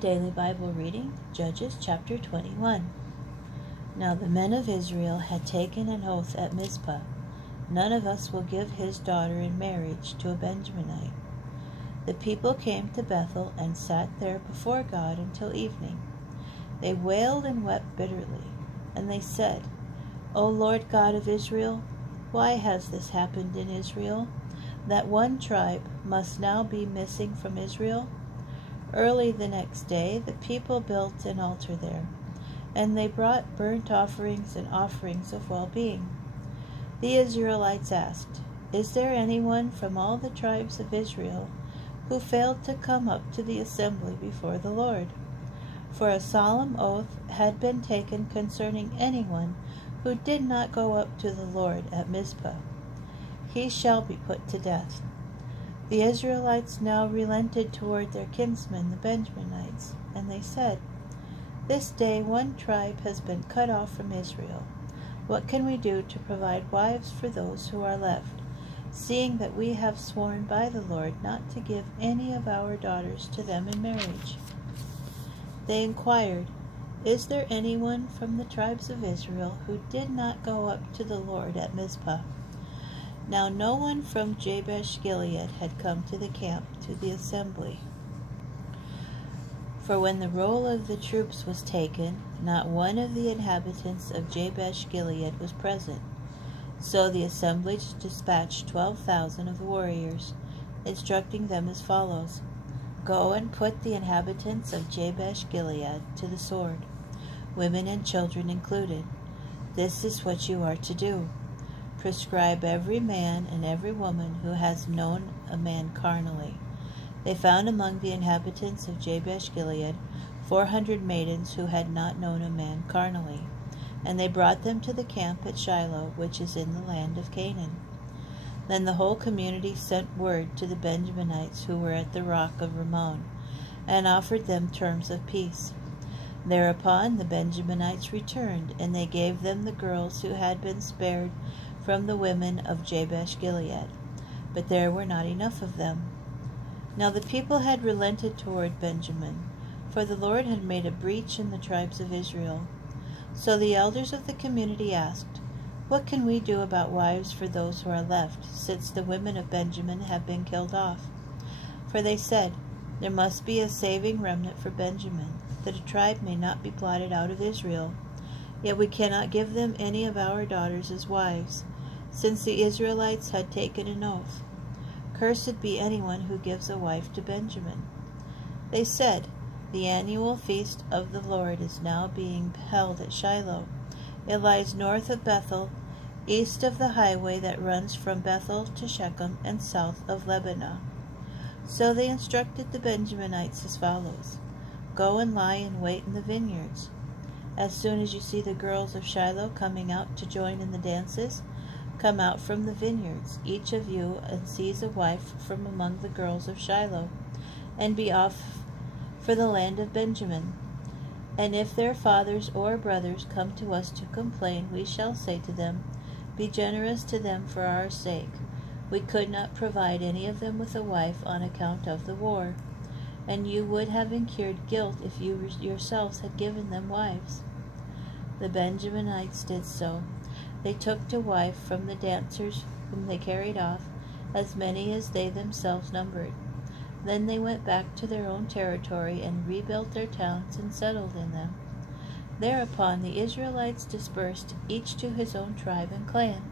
Daily Bible reading, Judges chapter 21. Now the men of Israel had taken an oath at Mizpah. None of us will give his daughter in marriage to a Benjaminite. The people came to Bethel and sat there before God until evening. They wailed and wept bitterly, and they said, O Lord God of Israel, why has this happened in Israel, that one tribe must now be missing from Israel? Early the next day the people built an altar there, and they brought burnt offerings and offerings of well-being. The Israelites asked, Is there anyone from all the tribes of Israel who failed to come up to the assembly before the Lord? For a solemn oath had been taken concerning anyone who did not go up to the Lord at Mizpah. He shall be put to death. The Israelites now relented toward their kinsmen, the Benjaminites, and they said, This day one tribe has been cut off from Israel. What can we do to provide wives for those who are left, seeing that we have sworn by the Lord not to give any of our daughters to them in marriage? They inquired, Is there anyone from the tribes of Israel who did not go up to the Lord at Mizpah? Now no one from Jabesh-Gilead had come to the camp to the assembly. For when the roll of the troops was taken, not one of the inhabitants of Jabesh-Gilead was present. So the assembly dispatched 12,000 of the warriors, instructing them as follows, Go and put the inhabitants of Jabesh-Gilead to the sword, women and children included. This is what you are to do. Prescribe every man and every woman who has known a man carnally. They found among the inhabitants of Jabesh-Gilead 400 maidens who had not known a man carnally, and they brought them to the camp at Shiloh, which is in the land of Canaan. Then the whole community sent word to the Benjaminites who were at the rock of Rimmon, and offered them terms of peace. Thereupon the Benjaminites returned, and they gave them the girls who had been spared from the women of Jabesh-Gilead, but there were not enough of them. Now the people had relented toward Benjamin, for the Lord had made a breach in the tribes of Israel. So the elders of the community asked, What can we do about wives for those who are left, since the women of Benjamin have been killed off? For they said, There must be a saving remnant for Benjamin, that a tribe may not be blotted out of Israel. Yet we cannot give them any of our daughters as wives, since the Israelites had taken an oath. Cursed be anyone who gives a wife to Benjamin. They said, The annual feast of the Lord is now being held at Shiloh. It lies north of Bethel, east of the highway that runs from Bethel to Shechem, and south of Lebanah. So they instructed the Benjaminites as follows, Go and lie in wait in the vineyards. As soon as you see the girls of Shiloh coming out to join in the dances, come out from the vineyards, each of you, and seize a wife from among the girls of Shiloh, and be off for the land of Benjamin. And if their fathers or brothers come to us to complain, we shall say to them, Be generous to them for our sake. We could not provide any of them with a wife on account of the war, and you would have incurred guilt if you yourselves had given them wives. The Benjaminites did so. They took to wife from the dancers whom they carried off, as many as they themselves numbered. Then they went back to their own territory and rebuilt their towns and settled in them. Thereupon the Israelites dispersed, each to his own tribe and clan.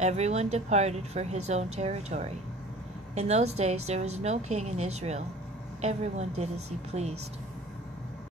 Everyone departed for his own territory. In those days there was no king in Israel. Everyone did as he pleased.